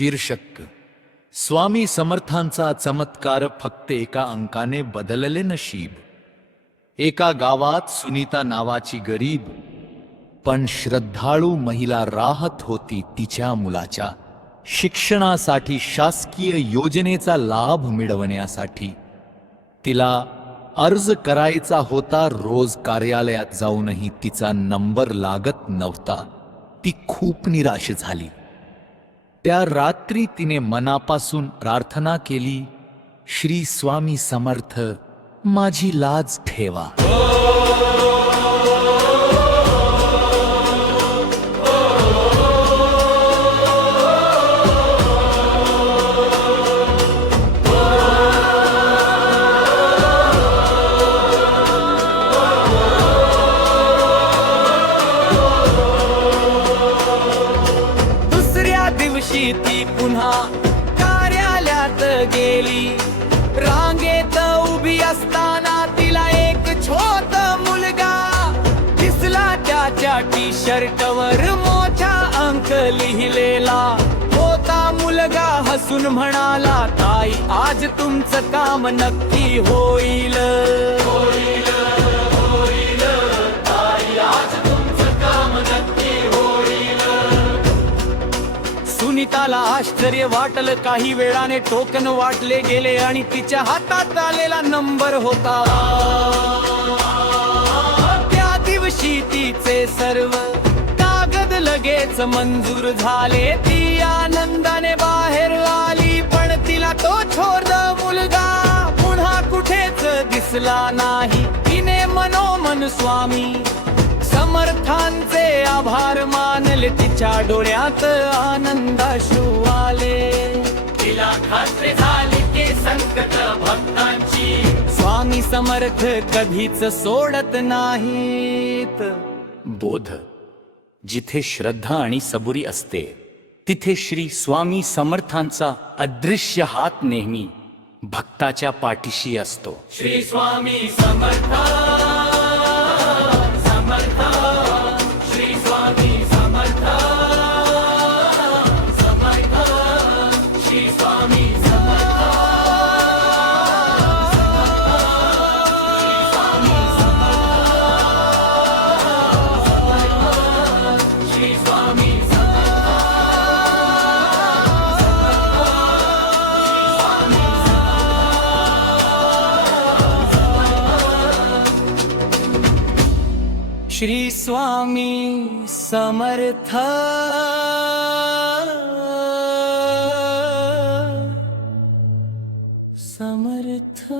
शीर्षक स्वामी समर्थांचा चमत्कार फक्त एका अंकाने बदलले नशीब. एका गावात सुनीता नावाची गरीब पण श्रद्धाळू महिला राहत होती. तिच्या मुलाच्या शिक्षणासाठी शासकीय योजनेचा लाभ मिळवण्यासाठी तिला अर्ज करायचा होता. रोज कार्यालयात जाऊनही तिचा नंबर लागत नव्हता. ती खूप निराश झाली. त्या रात्री तिने मनापासून प्रार्थना केली, श्री स्वामी समर्थ, माझी लाज ठेवा. ती पुन्हा कार्यालयात गेली. रांगेत उभी असताना तिला एक छोट मुलगा दिसला. त्याच्या टी शर्टवर मोठा अंक लिहिलेला होता. मुलगा हसून म्हणाला, ताई आज तुमचं काम नक्की होईल. सुनीताला आश्चर्य वाटलं. काही वेळाने टोकन वाटले गेले आणि तिच्या हातात आलेला नंबर होता. त्या दिवशी तिचे सर्व कागद लगेच मंजूर झाले. ती आनंदाने बाहेर आली, पण तिला तो छोट मुलगा पुन्हा कुठेच दिसला नाही. तिने मनोमन स्वामी समर्थांचे आभार मानले. तिच्या डोळ्यात आनंदाश्रू आले. तिला खात्री झाली की संकट भक्तांची स्वामी समर्थ कधीच सोडत नाहीत. बोध. जिथे श्रद्धा आणि सबुरी असते तिथे श्री स्वामी समर्थांचा अदृश्य हात नेहमी भक्ताच्या पाठीशी असतो. श्री स्वामी समर्थ. श्री स्वामी समर्थ. समर्थ.